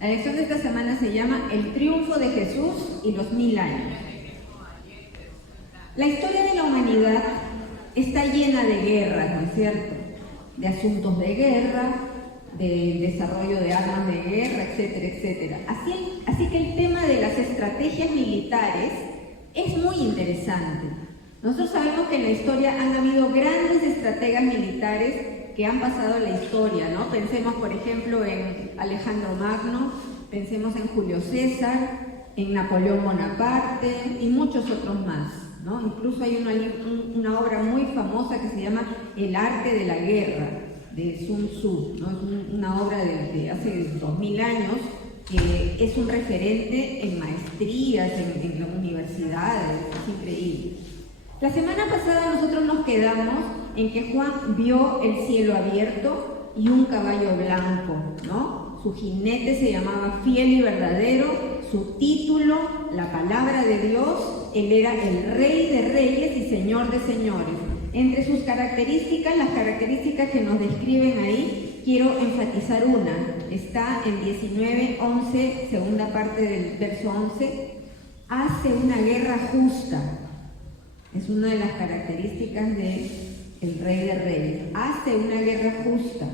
La lección de esta semana se llama El triunfo de Jesús y los 1000 años. La historia de la humanidad está llena de guerras, ¿no es cierto? De asuntos de guerra, del desarrollo de armas de guerra, etcétera, etcétera. Así que el tema de las estrategias militares es muy interesante. Nosotros sabemos que en la historia han habido grandes estrategas militares que han pasado la historia, ¿no? Pensemos, por ejemplo, en Alejandro Magno, pensemos en Julio César, en Napoleón Bonaparte y muchos otros más, ¿no? Incluso hay una obra muy famosa que se llama El arte de la guerra, de Sun Tzu, ¿no? Es una obra de hace 2000 años que es un referente en maestrías, en las universidades, es increíble. La semana pasada nosotros nos quedamos en que Juan vio el cielo abierto y un caballo blanco, ¿no? Su jinete se llamaba Fiel y Verdadero, su título, la palabra de Dios, él era el Rey de Reyes y Señor de Señores. Entre sus características, las características que nos describen ahí, quiero enfatizar una. Está en 19:11, segunda parte del verso 11. Hace una guerra justa. Es una de las características del Rey de Reyes. Hace una guerra justa.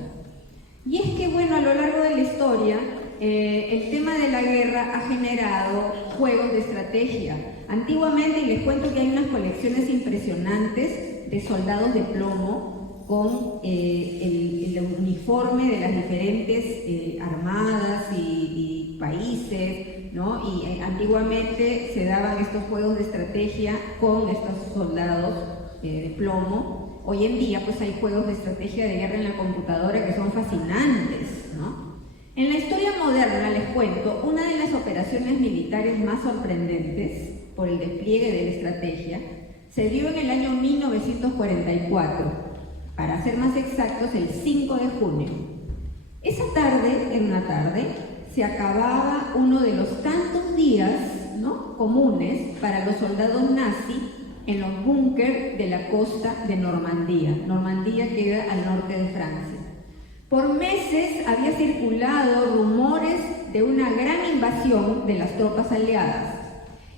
Y es que, bueno, a lo largo de la historia, el tema de la guerra ha generado juegos de estrategia. Antiguamente, y les cuento que hay unas colecciones impresionantes de soldados de plomo con el uniforme de las diferentes armadas y países, ¿no? Y antiguamente se daban estos juegos de estrategia con estos soldados de plomo. Hoy en día pues hay juegos de estrategia de guerra en la computadora que son fascinantes, ¿no? En la historia moderna, les cuento, una de las operaciones militares más sorprendentes por el despliegue de la estrategia se dio en el año 1944, para ser más exactos, el 5 de junio. Esa tarde, en una tarde, se acababa uno de los tantos días, ¿no?, comunes para los soldados nazis en los búnker de la costa de Normandía. Normandía queda al norte de Francia. Por meses había circulado rumores de una gran invasión de las tropas aliadas.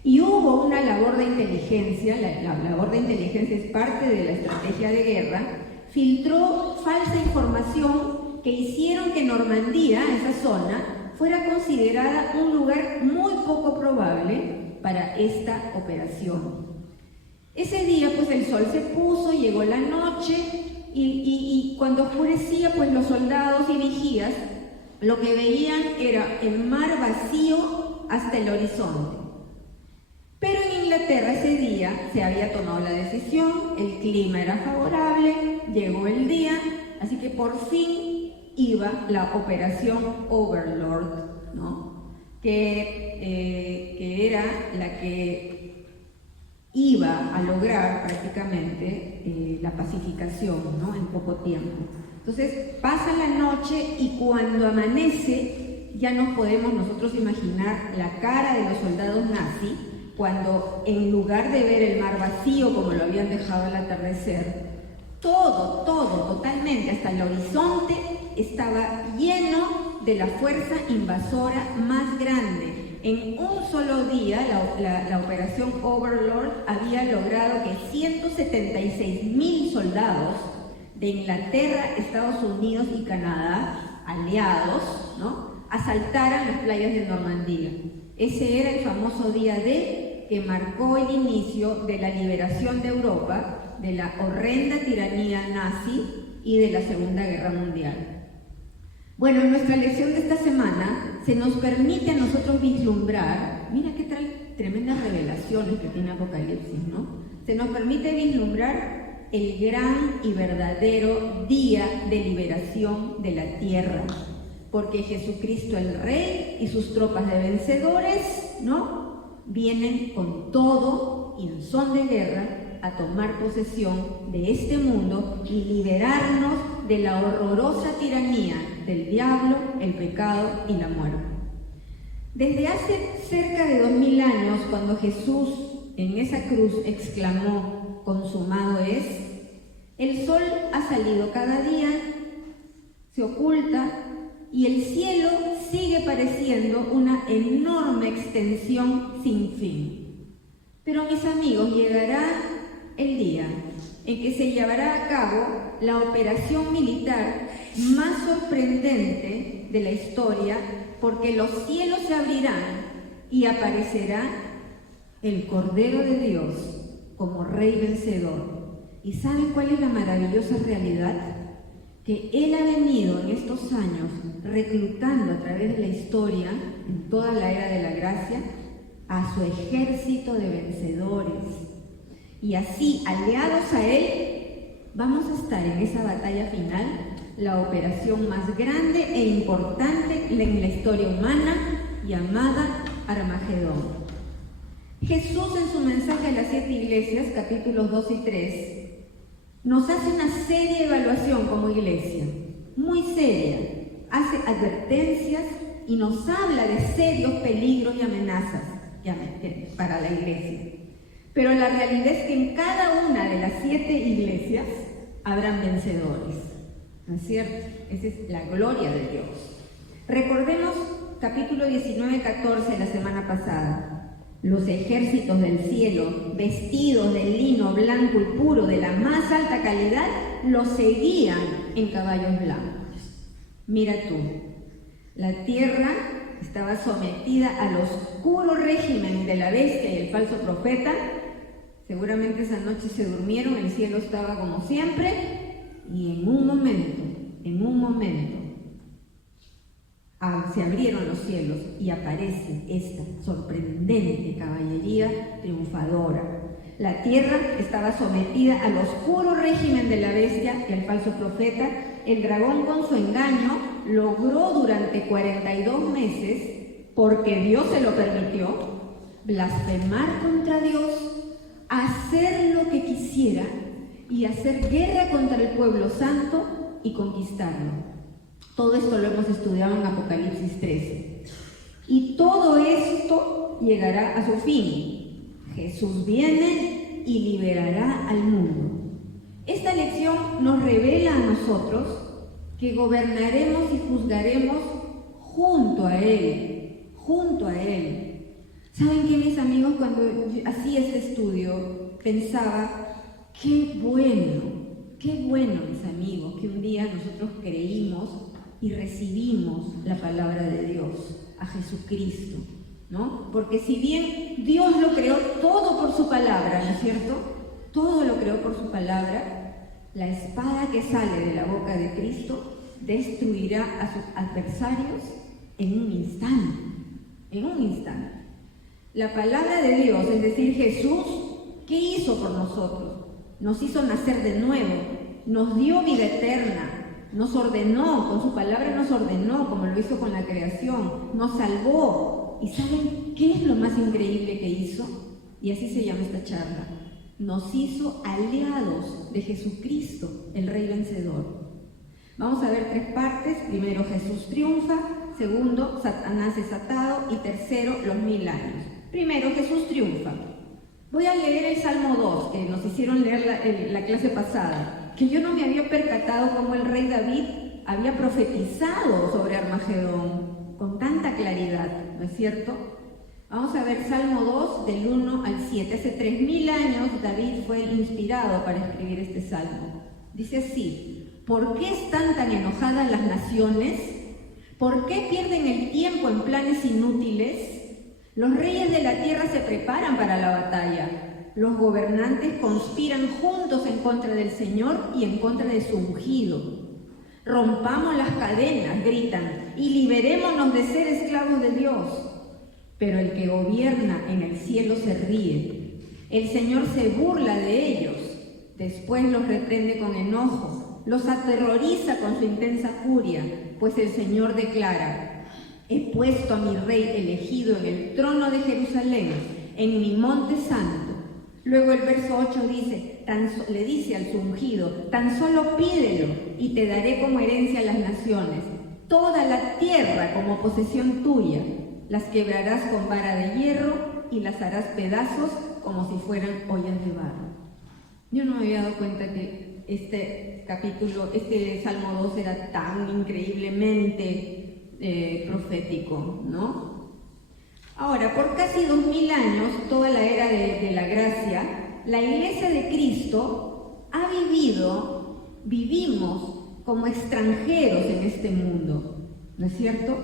Y hubo una labor de inteligencia, la labor de inteligencia es parte de la estrategia de guerra, filtró falsa información que hicieron que Normandía, esa zona, fuera considerada un lugar muy poco probable para esta operación. Ese día pues el sol se puso, llegó la noche y cuando oscurecía pues los soldados y vigías lo que veían era el mar vacío hasta el horizonte. Pero en Inglaterra ese día se había tomado la decisión, el clima era favorable, llegó el día, así que por fin iba la operación Overlord, ¿no? que era la que iba a lograr prácticamente la pacificación, ¿no?, en poco tiempo. Entonces pasa la noche y cuando amanece ya nos podemos nosotros imaginar la cara de los soldados nazis cuando en lugar de ver el mar vacío como lo habían dejado al atardecer, todo, totalmente, hasta el horizonte estaba lleno de la fuerza invasora más grande. En un solo día, la operación Overlord había logrado que 176.000 soldados de Inglaterra, Estados Unidos y Canadá, aliados, ¿no?, asaltaran las playas de Normandía. Ese era el famoso día D que marcó el inicio de la liberación de Europa de la horrenda tiranía nazi y de la Segunda Guerra Mundial. Bueno, en nuestra lección de esta semana se nos permite a nosotros vislumbrar, mira qué tremendas revelaciones que tiene Apocalipsis, ¿no? Se nos permite vislumbrar el gran y verdadero día de liberación de la tierra, porque Jesucristo el Rey y sus tropas de vencedores, ¿no?, vienen con todo y en son de guerra a tomar posesión de este mundo y liberarnos de la horrorosa tiranía del diablo, el pecado y la muerte. Desde hace cerca de 2000 años, cuando Jesús en esa cruz exclamó, consumado es, el sol ha salido cada día, se oculta y el cielo sigue sigue pareciendo una enorme extensión sin fin. Pero mis amigos, llegará el día en que se llevará a cabo la operación militar más sorprendente de la historia, porque los cielos se abrirán y aparecerá el Cordero de Dios como Rey vencedor. ¿Y saben cuál es la maravillosa realidad? Que Él ha venido en estos años reclutando a través de la historia, en toda la era de la gracia, a su ejército de vencedores. Y así, aliados a Él, vamos a estar en esa batalla final, la operación más grande e importante en la historia humana, llamada Armagedón. Jesús, en su mensaje a las 7 iglesias, capítulos 2 y 3, nos hace una seria evaluación como iglesia, muy seria. Hace advertencias y nos habla de serios peligros y amenazas para la iglesia. Pero la realidad es que en cada una de las 7 iglesias habrán vencedores, ¿no es cierto? Esa es la gloria de Dios. Recordemos capítulo 19-14 la semana pasada. Los ejércitos del cielo, vestidos de lino blanco y puro de la más alta calidad, los seguían en caballos blancos. Mira tú, la tierra estaba sometida al oscuro régimen de la bestia y el falso profeta. Seguramente esa noche se durmieron, el cielo estaba como siempre, y en un momento, se abrieron los cielos y aparece esta sorprendente caballería triunfadora. La tierra estaba sometida al oscuro régimen de la bestia y al falso profeta. El dragón, con su engaño, logró durante 42 meses, porque Dios se lo permitió, blasfemar contra Dios, hacer lo que quisiera y hacer guerra contra el pueblo santo y conquistarlo. Todo esto lo hemos estudiado en Apocalipsis 13. Y todo esto llegará a su fin. Jesús viene y liberará al mundo. Esta lección nos revela a nosotros que gobernaremos y juzgaremos junto a Él. ¿Saben qué, mis amigos? Cuando hacía este estudio, pensaba, qué bueno, mis amigos, que un día nosotros creímos y recibimos la palabra de Dios, a Jesucristo, ¿no? Porque si bien Dios lo creó todo por su palabra, ¿no es cierto? Todo lo creó por su palabra, la espada que sale de la boca de Cristo destruirá a sus adversarios en un instante. La palabra de Dios, es decir, Jesús, ¿qué hizo por nosotros? Nos hizo nacer de nuevo, nos dio vida eterna, nos ordenó, con su palabra nos ordenó, como lo hizo con la creación, nos salvó. ¿Y saben qué es lo más increíble que hizo? Y así se llama esta charla. Nos hizo aliados de Jesucristo, el Rey vencedor. Vamos a ver 3 partes. Primero, Jesús triunfa. Segundo, Satanás es atado. Y tercero, los 1000 años. Primero, Jesús triunfa. Voy a leer el Salmo 2, que nos hicieron leer la clase pasada, que yo no me había percatado cómo el rey David había profetizado sobre Armagedón con tanta claridad, ¿no es cierto? Vamos a ver Salmo 2, del 1 al 7. Hace 3000 años David fue inspirado para escribir este salmo. Dice así: ¿por qué están tan enojadas las naciones? ¿Por qué pierden el tiempo en planes inútiles? Los reyes de la tierra se preparan para la batalla. Los gobernantes conspiran juntos en contra del Señor y en contra de su ungido. Rompamos las cadenas, gritan, y liberémonos de ser esclavos de Dios. Pero el que gobierna en el cielo se ríe. El Señor se burla de ellos. Después los reprende con enojo, los aterroriza con su intensa furia, pues el Señor declara: he puesto a mi rey elegido en el trono de Jerusalén, en mi monte santo. Luego el verso 8 dice, le dice al su ungido: tan solo pídelo y te daré como herencia a las naciones, toda la tierra como posesión tuya. Las quebrarás con vara de hierro y las harás pedazos como si fueran ollas de barro. Yo no me había dado cuenta que este Salmo 2 era tan increíblemente profético, ¿no? Ahora, por casi 2000 años, toda la era de la gracia, la Iglesia de Cristo vivimos como extranjeros en este mundo, ¿no es cierto?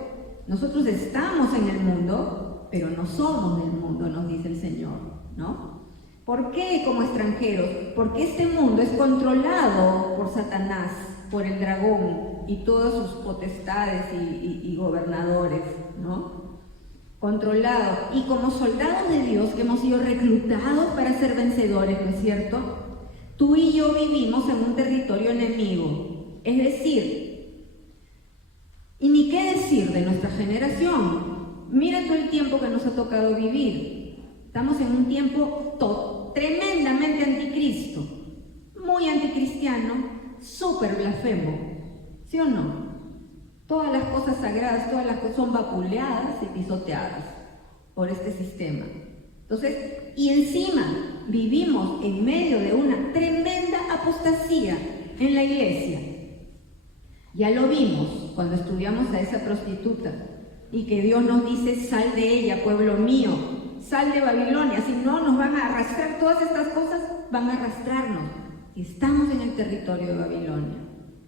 Nosotros estamos en el mundo, pero no somos del mundo, nos dice el Señor, ¿no? ¿Por qué como extranjeros? Porque este mundo es controlado por Satanás, por el dragón y todas sus potestades y gobernadores, ¿no? Controlado. Y como soldados de Dios que hemos sido reclutados para ser vencedores, ¿no es cierto? Tú y yo vivimos en un territorio enemigo. Es decir, y ni qué decir de nuestra generación. Mira todo el tiempo que nos ha tocado vivir. Estamos en un tiempo tremendamente anticristo, muy anticristiano, súper blasfemo, ¿sí o no? Todas las cosas sagradas, todas las cosas son vapuleadas y pisoteadas por este sistema. Entonces, y encima vivimos en medio de una tremenda apostasía en la iglesia. Ya lo vimos cuando estudiamos a esa prostituta y que Dios nos dice: sal de ella, pueblo mío, sal de Babilonia, si no nos van a arrastrar. Todas estas cosas van a arrastrarnos. Estamos en el territorio de Babilonia,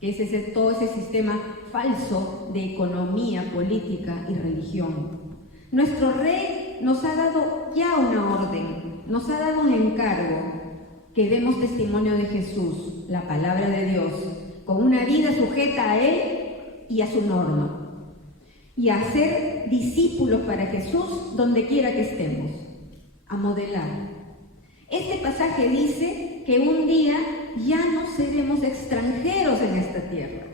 que es todo ese sistema falso de economía, política y religión. Nuestro rey nos ha dado ya una orden, nos ha dado un encargo, que demos testimonio de Jesús, la palabra de Dios, con una vida sujeta a Él y a su norma, y a ser discípulos para Jesús donde quiera que estemos, a modelar. Este pasaje dice que un día ya no seremos extranjeros en esta tierra.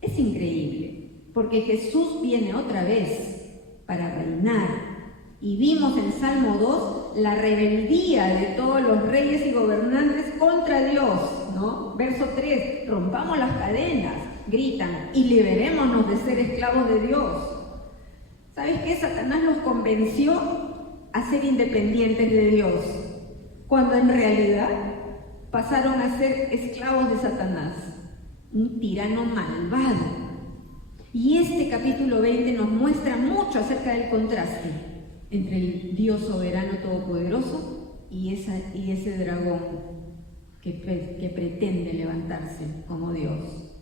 Es increíble, porque Jesús viene otra vez para reinar. Y vimos en Salmo 2 la rebeldía de todos los reyes y gobernantes contra Dios, ¿no? Verso 3, rompamos las cadenas, gritan, y liberémonos de ser esclavos de Dios. ¿Sabes qué? Satanás los convenció a ser independientes de Dios, cuando en realidad pasaron a ser esclavos de Satanás, un tirano malvado. Y este capítulo 20 nos muestra mucho acerca del contraste entre el Dios soberano todopoderoso y ese dragón que pretende levantarse como Dios,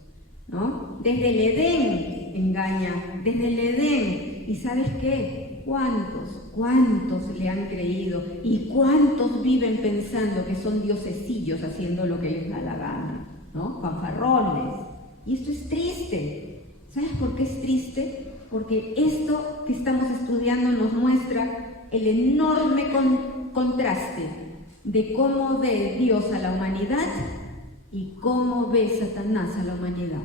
¿no? Desde el Edén engaña, desde el Edén. ¿Y sabes qué? ¿Cuántos le han creído? ¿Y cuántos viven pensando que son diosecillos haciendo lo que les da la gana, ¿no? Fanfarrones. Y esto es triste. ¿Sabes por qué es triste? Porque esto que estamos estudiando nos muestra el enorme contraste de cómo ve Dios a la humanidad y cómo ve Satanás a la humanidad.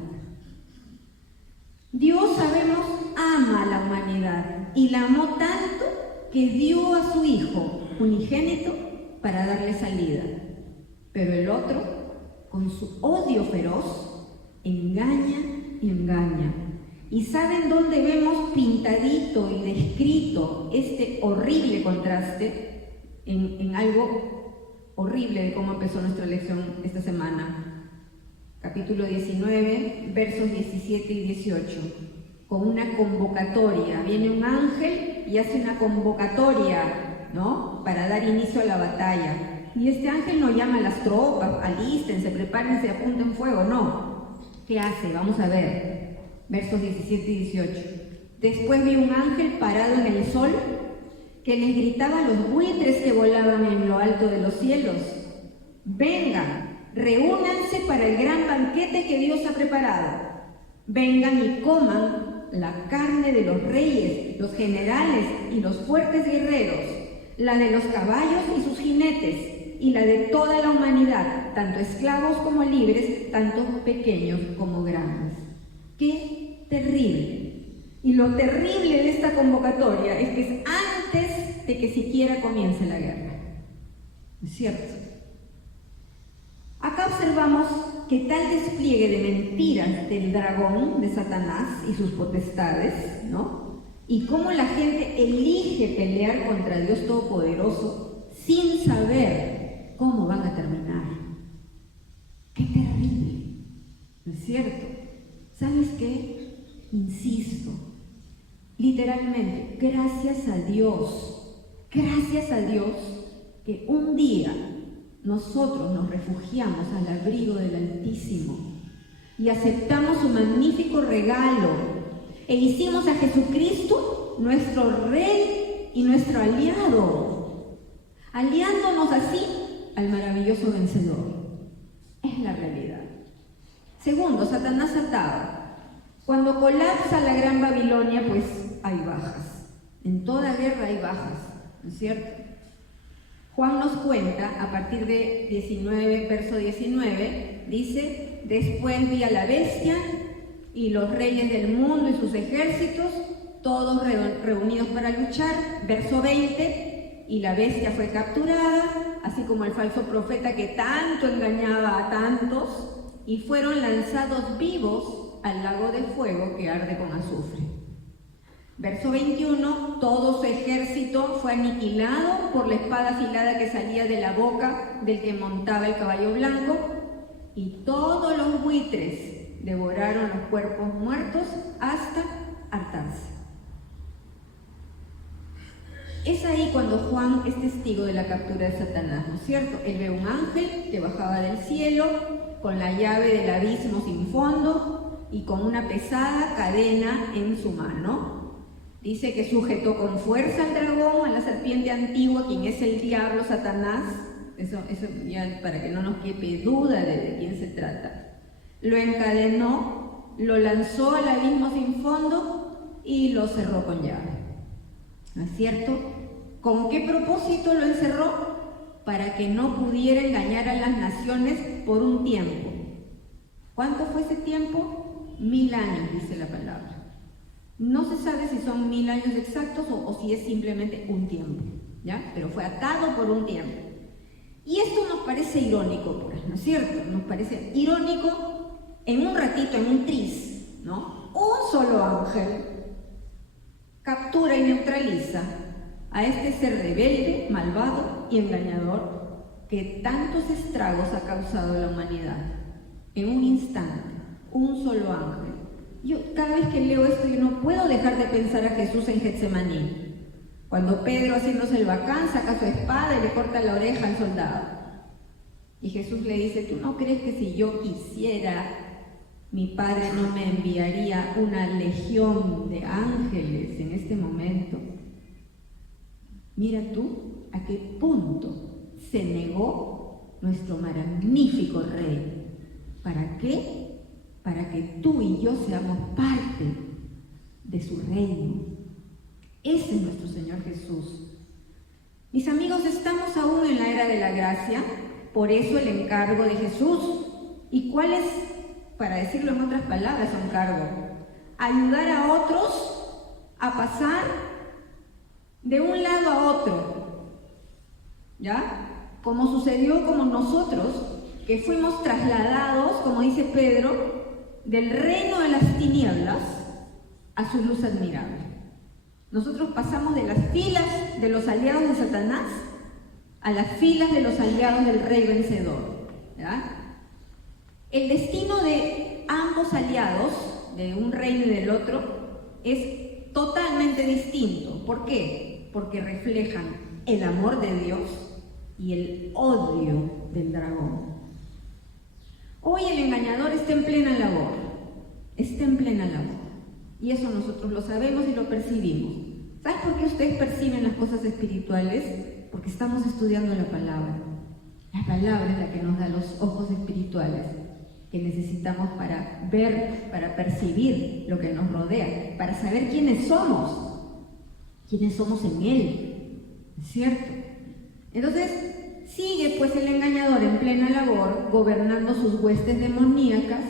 Dios, sabemos, ama a la humanidad y la amó tanto que dio a su Hijo unigénito para darle salida. Pero el otro, con su odio feroz, engaña y engaña. ¿Y saben dónde vemos pintadito y descrito este horrible contraste? En algo horrible de cómo empezó nuestra lección esta semana. Capítulo 19, versos 17 y 18. Con una convocatoria. Viene un ángel y hace una convocatoria, ¿no? Para dar inicio a la batalla. Y este ángel no llama a las tropas: alístense, prepárense, apunten fuego. No. ¿Qué hace? Vamos a ver. Versos 17 y 18. Después vi un ángel parado en el sol que les gritaba a los buitres que volaban en lo alto de los cielos: vengan, reúnanse para el gran banquete que Dios ha preparado. Vengan y coman la carne de los reyes, los generales y los fuertes guerreros, la de los caballos y sus jinetes, y la de toda la humanidad, tanto esclavos como libres, tanto pequeños como grandes. ¡Qué terrible! Y lo terrible de esta convocatoria es que es antes de que siquiera comience la guerra. ¿Es cierto? Acá observamos que tal despliegue de mentiras del dragón, de Satanás y sus potestades, ¿no? Y cómo la gente elige pelear contra Dios Todopoderoso sin saber cómo van a terminar. ¡Qué terrible! ¿No es cierto? ¿Sabes qué? Insisto, Literalmente, gracias a Dios que un día nosotros nos refugiamos al abrigo del Altísimo y aceptamos su magnífico regalo e hicimos a Jesucristo nuestro Rey y nuestro aliado, aliándonos así al maravilloso vencedor. Es la realidad. Segundo, Satanás atado. Cuando colapsa la Gran Babilonia, pues hay bajas. En toda guerra hay bajas, ¿no es cierto? Juan nos cuenta, a partir de 19, verso 19, dice: después vi a la bestia y los reyes del mundo y sus ejércitos, todos reunidos para luchar. Verso 20, y la bestia fue capturada, así como el falso profeta que tanto engañaba a tantos, y fueron lanzados vivos al lago de fuego que arde con azufre. Verso 21, todo su ejército fue aniquilado por la espada afilada que salía de la boca del que montaba el caballo blanco, y todos los buitres devoraron los cuerpos muertos hasta hartarse. Es ahí cuando Juan es testigo de la captura de Satanás, ¿no es cierto? Él ve un ángel que bajaba del cielo con la llave del abismo sin fondo y con una pesada cadena en su mano. Dice que sujetó con fuerza al dragón, a la serpiente antigua, quien es el diablo, Satanás. Eso ya para que no nos quepe duda de quién se trata. Lo encadenó, lo lanzó al abismo sin fondo y lo cerró con llave. ¿No es cierto? ¿Con qué propósito lo encerró? Para que no pudiera engañar a las naciones por un tiempo. ¿Cuánto fue ese tiempo? 1000 años, dice la palabra. No se sabe si son 1000 años exactos o si es simplemente un tiempo, ¿ya? Pero fue atado por un tiempo. Y esto nos parece irónico, pues, ¿no es cierto? Nos parece irónico en un ratito, en un tris, ¿no? Un solo ángel captura y neutraliza a este ser rebelde, malvado y engañador que tantos estragos ha causado a la humanidad. En un instante, un solo ángel. Yo cada vez que leo esto, yo no puedo dejar de pensar a Jesús en Getsemaní, cuando Pedro, haciéndose el bacán, saca su espada y le corta la oreja al soldado. Y Jesús le dice: ¿tú no crees que si yo quisiera, mi Padre no me enviaría una legión de ángeles en este momento? Mira tú a qué punto se negó nuestro magnífico Rey. ¿Para qué? Para que tú y yo seamos parte de su reino. Ese es nuestro Señor Jesús. Mis amigos, estamos aún en la era de la gracia, por eso el encargo de Jesús. ¿Y cuál es, para decirlo en otras palabras, su encargo? Ayudar a otros a pasar de un lado a otro, ¿ya? Como sucedió con nosotros, que fuimos trasladados, como dice Pedro, del reino de las tinieblas a su luz admirable. Nosotros pasamos de las filas de los aliados de Satanás a las filas de los aliados del Rey vencedor, ¿ya? El destino de ambos aliados, de un reino y del otro, es totalmente distinto. ¿Por qué? Porque reflejan el amor de Dios y el odio del dragón. Hoy el engañador está en plena labor, y eso nosotros lo sabemos y lo percibimos. ¿Sabes por qué ustedes perciben las cosas espirituales? Porque estamos estudiando la palabra. La palabra es la que nos da los ojos espirituales que necesitamos para ver, para percibir lo que nos rodea, para saber quiénes somos en Él, ¿cierto? Entonces, sigue pues el engañador en plena labor, gobernando sus huestes demoníacas,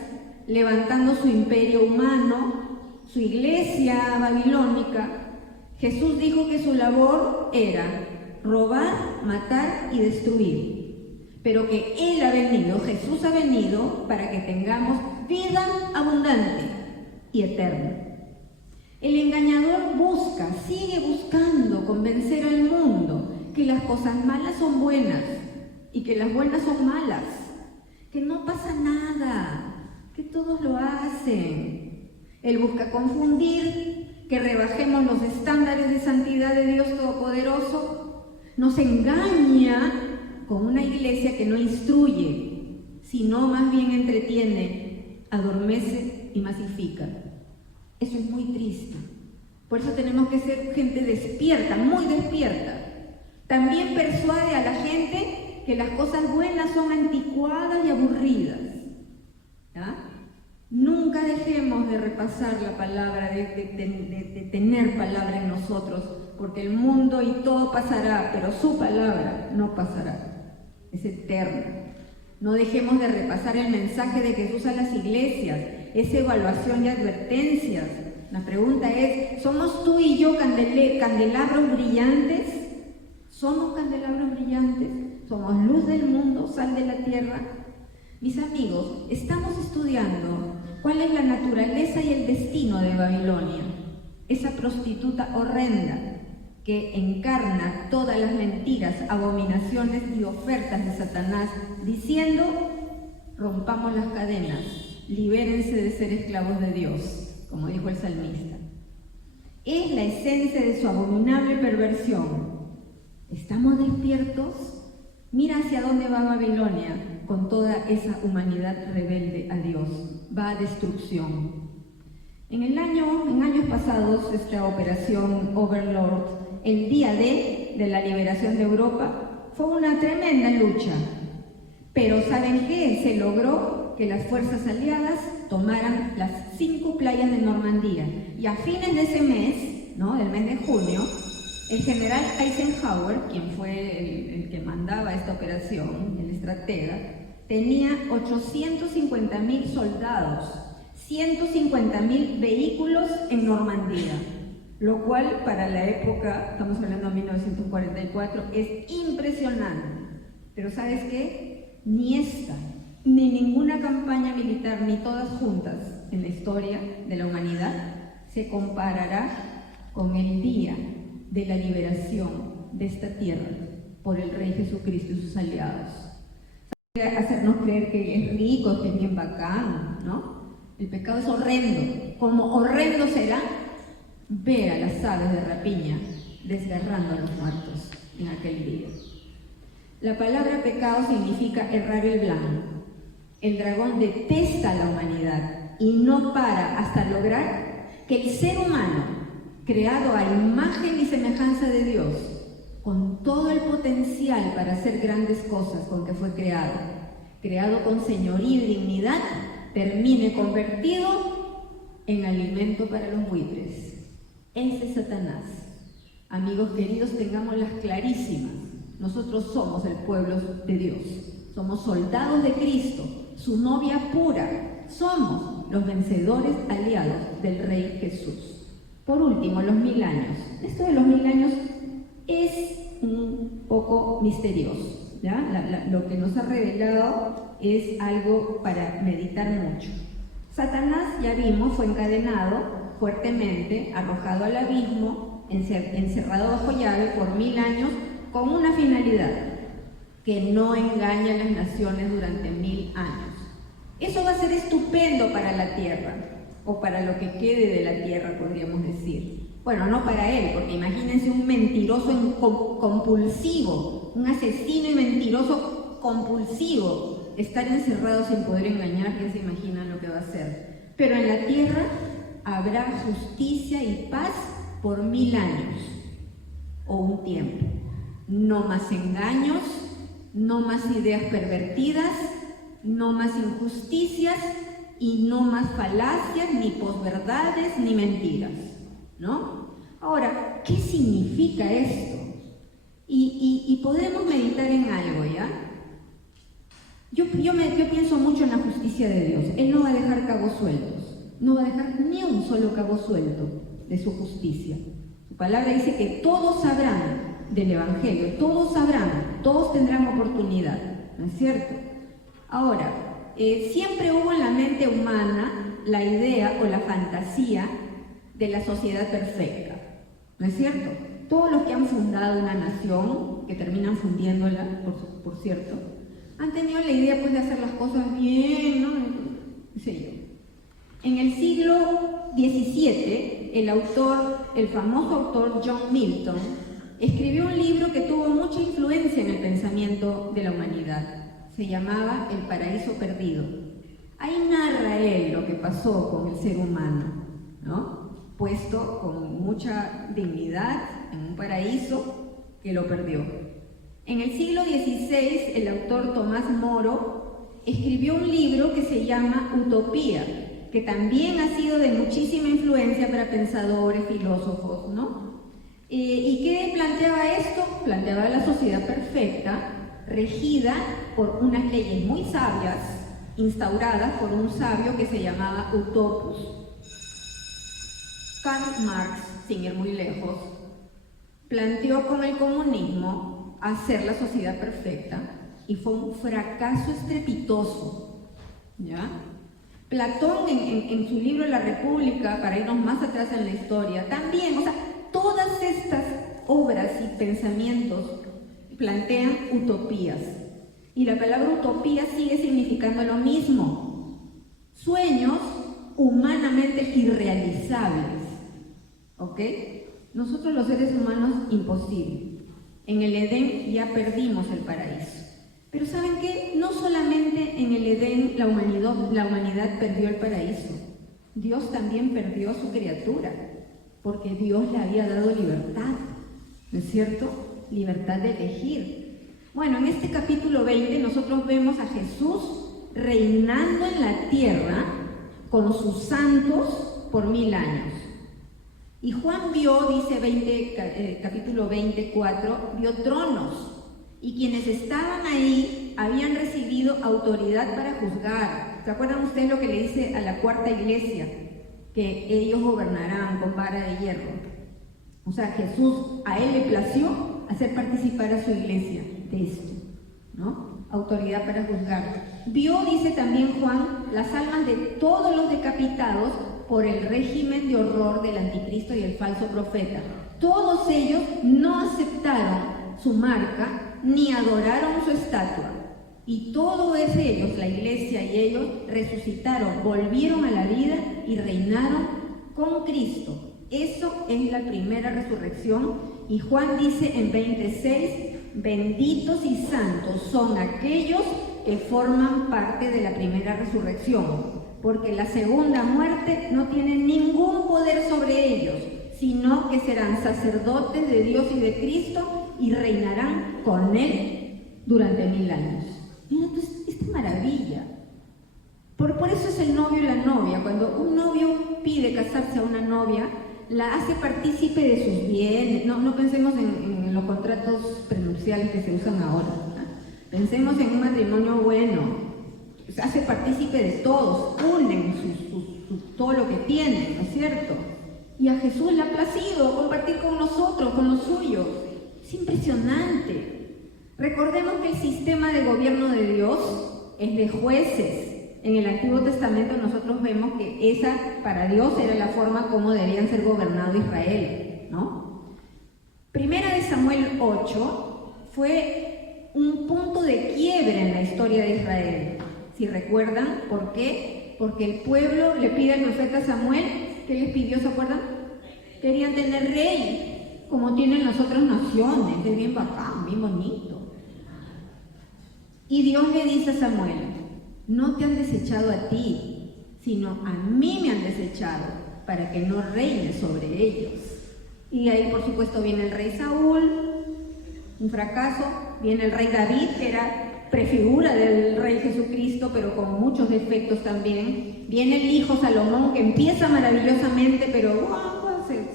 levantando su imperio humano, su iglesia babilónica. Jesús dijo que su labor era robar, matar y destruir, pero que Él ha venido, Jesús ha venido para que tengamos vida abundante y eterna. El engañador sigue buscando convencer al mundo que las cosas malas son buenas y que las buenas son malas, que no pasa nada, que todos lo hacen. Él busca confundir que rebajemos los estándares de santidad de Dios Todopoderoso. Nos engaña con una iglesia que no instruye, sino más bien entretiene, adormece y masifica. Eso es muy triste. Por eso tenemos que ser gente despierta, muy despierta. También persuade a la gente que las cosas buenas son anticuadas y aburridas. ¿Ya? Nunca dejemos de repasar la palabra, de tener palabra en nosotros, porque el mundo y todo pasará, pero su palabra no pasará. Es eterna. No dejemos de repasar el mensaje de Jesús a las iglesias, esa evaluación y advertencias. La pregunta es, ¿somos tú y yo candelabros brillantes? ¿Somos candelabros brillantes? ¿Somos luz del mundo, sal de la tierra? Mis amigos, estamos estudiando cuál es la naturaleza y el destino de Babilonia, esa prostituta horrenda que encarna todas las mentiras, abominaciones y ofertas de Satanás, diciendo, rompamos las cadenas, libérense de ser esclavos de Dios, como dijo el salmista. Es la esencia de su abominable perversión. ¿Estamos despiertos? Mira hacia dónde va Babilonia con toda esa humanidad rebelde a Dios. Va a destrucción. En años pasados, esta operación Overlord, el día de la liberación de Europa, fue una tremenda lucha. Pero ¿saben qué? Se logró que las fuerzas aliadas tomaran las 5 playas de Normandía. Y a fines de ese mes, ¿no?, del mes de junio, el general Eisenhower, quien fue el que mandaba esta operación, el estratega, tenía 850.000 soldados, 150.000 vehículos en Normandía, lo cual para la época, estamos hablando de 1944, es impresionante. Pero ¿sabes qué? Ni esta, ni ninguna campaña militar, ni todas juntas en la historia de la humanidad, se comparará con el día de la liberación de esta tierra por el Rey Jesucristo y sus aliados. Hacernos creer que es rico, que es bien bacán, ¿no? El pecado es horrendo. Como horrendo será ver a las aves de rapiña desgarrando a los muertos en aquel día. La palabra pecado significa errar el blanco. El dragón detesta a la humanidad y no para hasta lograr que el ser humano, creado a imagen y semejanza de Dios, con todo el potencial para hacer grandes cosas con que fue creado con señorío y dignidad, termine convertido en alimento para los buitres. Ese es Satanás. Amigos queridos, tengámoslas clarísimas. Nosotros somos el pueblo de Dios. Somos soldados de Cristo, su novia pura. Somos los vencedores aliados del Rey Jesús. Por último, los 1000 años. Esto de los 1000 años es un poco misterioso, ¿ya? Lo que nos ha revelado es algo para meditar mucho. Satanás, ya vimos, fue encadenado fuertemente, arrojado al abismo, encerrado bajo llave por 1000 años, con una finalidad, que no engañe a las naciones durante 1000 años. Eso va a ser estupendo para la tierra, o para lo que quede de la tierra, podríamos decir. Bueno, no para él, porque imagínense un mentiroso compulsivo, un asesino y mentiroso compulsivo, estar encerrado sin poder engañar, ya se imaginan lo que va a hacer. Pero en la tierra habrá justicia y paz por 1000 años, o un tiempo. No más engaños, no más ideas pervertidas, no más injusticias, y no más falacias, ni posverdades, ni mentiras, ¿no? Ahora, ¿qué significa esto? Y podemos meditar en algo, ¿ya? Yo pienso mucho en la justicia de Dios. Él no va a dejar cabos sueltos, no va a dejar ni un solo cabo suelto de su justicia. Su palabra dice que todos sabrán del Evangelio, todos sabrán, todos tendrán oportunidad, ¿no es cierto? Ahora, siempre hubo en la mente humana la idea o la fantasía de la sociedad perfecta, ¿no es cierto? Todos los que han fundado una nación, que terminan fundiéndola, por cierto, han tenido la idea pues de hacer las cosas bien, ¿no? ¿Qué sé yo? En el siglo XVII, el famoso autor John Milton, escribió un libro que tuvo mucha influencia en el pensamiento de la humanidad. Se llamaba El paraíso perdido. Ahí narra él lo que pasó con el ser humano, ¿no? Puesto con mucha dignidad en un paraíso que lo perdió. En el siglo XVI, el autor Tomás Moro escribió un libro que se llama Utopía, que también ha sido de muchísima influencia para pensadores, filósofos, ¿no? ¿Y qué planteaba esto? Planteaba la sociedad perfecta, regida por unas leyes muy sabias, instauradas por un sabio que se llamaba Utopus. Karl Marx, sin ir muy lejos, planteó con el comunismo hacer la sociedad perfecta y fue un fracaso estrepitoso, ¿ya? Platón en su libro La República, para irnos más atrás en la historia, también, o sea, todas estas obras y pensamientos plantean utopías. Y la palabra utopía sigue significando lo mismo. Sueños humanamente irrealizables. ¿Ok? Nosotros los seres humanos, imposible. En el Edén ya perdimos el paraíso. Pero ¿saben qué? No solamente en el Edén la humanidad perdió el paraíso. Dios también perdió a su criatura, porque Dios le había dado libertad, ¿no es cierto? Libertad de elegir. Bueno, en este capítulo 20 nosotros vemos a Jesús reinando en la tierra con sus santos por 1000 años. Y Juan vio, dice capítulo 24, vio tronos, y quienes estaban ahí habían recibido autoridad para juzgar. ¿Se acuerdan ustedes lo que le dice a la cuarta iglesia? Que ellos gobernarán con vara de hierro. O sea, Jesús, a él le plació hacer participar a su iglesia de esto, ¿no? Autoridad para juzgar. Vio, dice también Juan, las almas de todos los decapitados por el régimen de horror del anticristo y el falso profeta. Todos ellos no aceptaron su marca ni adoraron su estatua. Y todos ellos, la iglesia y ellos, resucitaron, volvieron a la vida y reinaron con Cristo. Eso es la primera resurrección. Y Juan dice en 26, benditos y santos son aquellos que forman parte de la primera resurrección, porque la segunda muerte no tiene ningún poder sobre ellos, sino que serán sacerdotes de Dios y de Cristo y reinarán con Él durante 1000 años. Mira, pues, esta maravilla. Por eso es el novio y la novia. Cuando un novio pide casarse a una novia, la hace partícipe de sus bienes. No pensemos en los contratos prenupciales que se usan ahora, ¿no? Pensemos en un matrimonio bueno. Se hace partícipe de todos, unen todo lo que tienen, ¿no es cierto? Y a Jesús le ha placido compartir con nosotros, con los suyos. Es impresionante. Recordemos que el sistema de gobierno de Dios es de jueces. En el Antiguo Testamento nosotros vemos que esa, para Dios, era la forma como debían ser gobernado Israel, ¿no? Primera de Samuel 8 fue un punto de quiebre en la historia de Israel. Si recuerdan, ¿por qué? Porque el pueblo le pide al profeta Samuel, ¿qué les pidió? ¿Se acuerdan? Querían tener rey, como tienen las otras naciones, es bien bacán, bien bonito. Y Dios le dice a Samuel, no te han desechado a ti, sino a mí me han desechado, para que no reines sobre ellos. Y ahí, por supuesto, viene el rey Saúl, un fracaso, viene el rey David, que era prefigura del rey Jesucristo, pero con muchos defectos también. Viene el hijo Salomón, que empieza maravillosamente, pero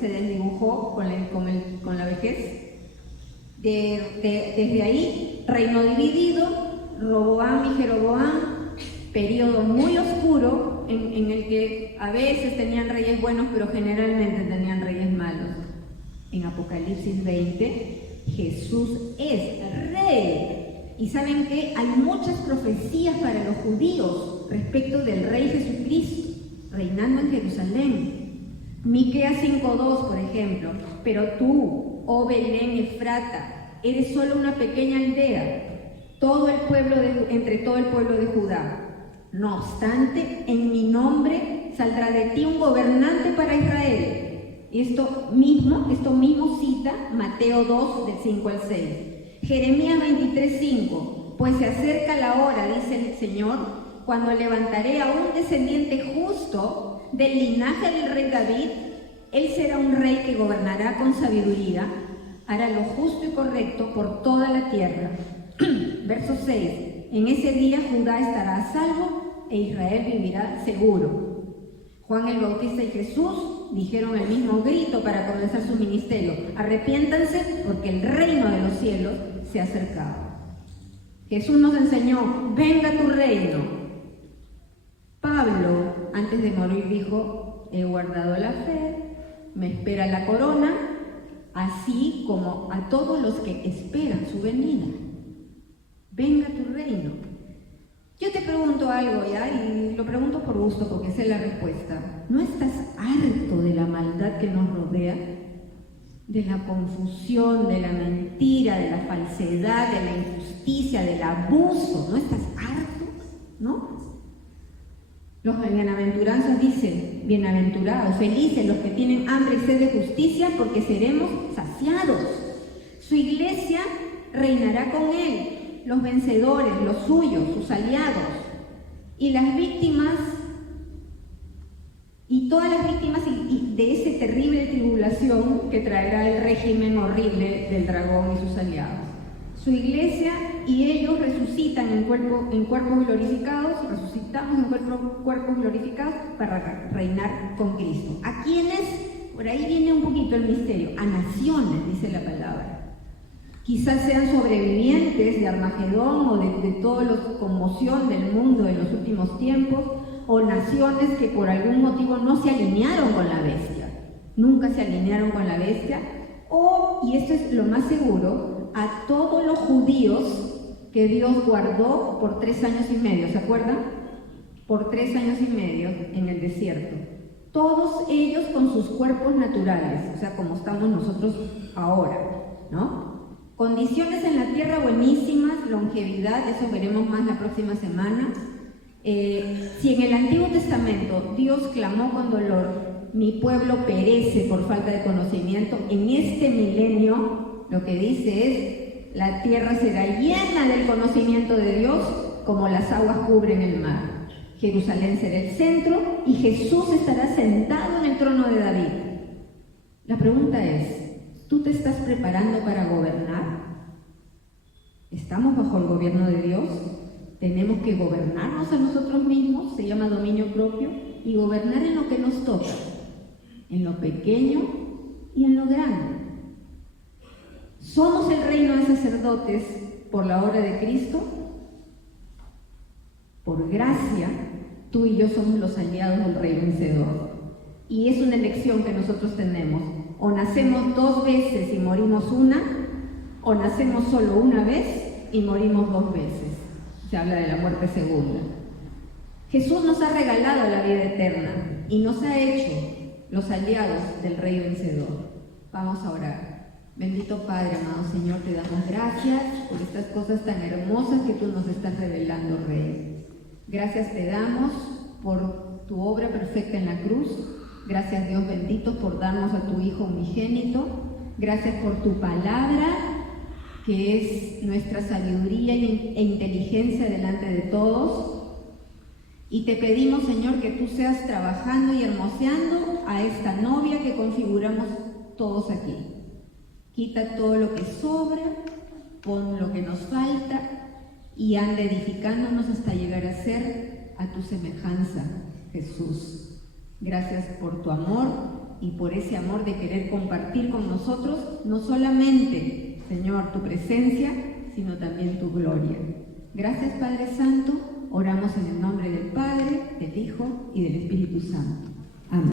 se desdibujó con la vejez. Desde ahí, reino dividido, Roboam y Jeroboam, periodo muy oscuro en el que a veces tenían reyes buenos, pero generalmente tenían reyes malos. En Apocalipsis 20, Jesús es rey. Y ¿saben qué? Hay muchas profecías para los judíos respecto del rey Jesucristo, reinando en Jerusalén. Miqueas 5:2, por ejemplo, pero tú, oh Belén Efrata, eres solo una pequeña aldea, entre todo el pueblo de Judá. No obstante, en mi nombre saldrá de ti un gobernante para Israel. Y esto mismo cita Mateo 2, del 5 al 6. Jeremías 23, 5. Pues se acerca la hora, dice el Señor, cuando levantaré a un descendiente justo del linaje del rey David. Él será un rey que gobernará con sabiduría, hará lo justo y correcto por toda la tierra. Verso 6. En ese día Judá estará a salvo e Israel vivirá seguro. Juan el Bautista y Jesús dijeron el mismo grito para comenzar su ministerio: arrepiéntanse porque el reino de los cielos se ha acercado. Jesús nos enseñó: venga tu reino. Pablo, antes de morir, dijo: he guardado la fe, me espera la corona, así como a todos los que esperan su venida. Venga tu reino. Yo te pregunto algo ya, y lo pregunto por gusto porque sé la respuesta. ¿No estás harto de la maldad que nos rodea? De la confusión, de la mentira, de la falsedad, de la injusticia, del abuso. ¿No estás harto? ¿No? Los bienaventuranzas dicen: bienaventurados, felices los que tienen hambre y sed de justicia, porque seremos saciados. Su iglesia reinará con él, los vencedores, los suyos, sus aliados, y las víctimas, y todas las víctimas de esa terrible tribulación que traerá el régimen horrible del dragón y sus aliados. Su iglesia y ellos resucitan en cuerpos glorificados, resucitamos en cuerpos glorificados para reinar con Cristo. ¿A quiénes? Por ahí viene un poquito el misterio. A naciones, dice la palabra. Quizás sean sobrevivientes de Armagedón o de toda la conmoción del mundo en los últimos tiempos, o naciones que por algún motivo no se alinearon con la bestia, nunca se alinearon con la bestia, o, y esto es lo más seguro, a todos los judíos que Dios guardó por 3 años y medio, ¿se acuerdan? Por 3 años y medio en el desierto. Todos ellos con sus cuerpos naturales, o sea, como estamos nosotros ahora, ¿no? Condiciones en la tierra buenísimas, longevidad, eso veremos más la próxima semana. Si en el Antiguo Testamento Dios clamó con dolor: mi pueblo perece por falta de conocimiento, en este milenio lo que dice es: la tierra será llena del conocimiento de Dios como las aguas cubren el mar. Jerusalén será el centro y Jesús estará sentado en el trono de David. La pregunta es: ¿tú te estás preparando para gobernar? ¿Estamos bajo el gobierno de Dios? Tenemos que gobernarnos a nosotros mismos, se llama dominio propio, y gobernar en lo que nos toca, en lo pequeño y en lo grande. ¿Somos el reino de sacerdotes por la obra de Cristo? Por gracia, tú y yo somos los aliados del Rey vencedor. Y es una elección que nosotros tenemos. O nacemos 2 veces y morimos una, o nacemos solo una vez y morimos 2 veces. Se habla de la muerte segunda. Jesús nos ha regalado la vida eterna y nos ha hecho los aliados del Rey vencedor. Vamos a orar. Bendito Padre, amado Señor, te damos gracias por estas cosas tan hermosas que tú nos estás revelando, Rey. Gracias te damos por tu obra perfecta en la cruz. Gracias, Dios bendito, por darnos a tu Hijo unigénito. Gracias por tu palabra, que es nuestra sabiduría e inteligencia delante de todos. Y te pedimos, Señor, que tú seas trabajando y hermoseando a esta novia que configuramos todos aquí. Quita todo lo que sobra, pon lo que nos falta y anda edificándonos hasta llegar a ser a tu semejanza, Jesús. Gracias por tu amor y por ese amor de querer compartir con nosotros, no solamente, Señor, tu presencia, sino también tu gloria. Gracias, Padre Santo. Oramos en el nombre del Padre, del Hijo y del Espíritu Santo.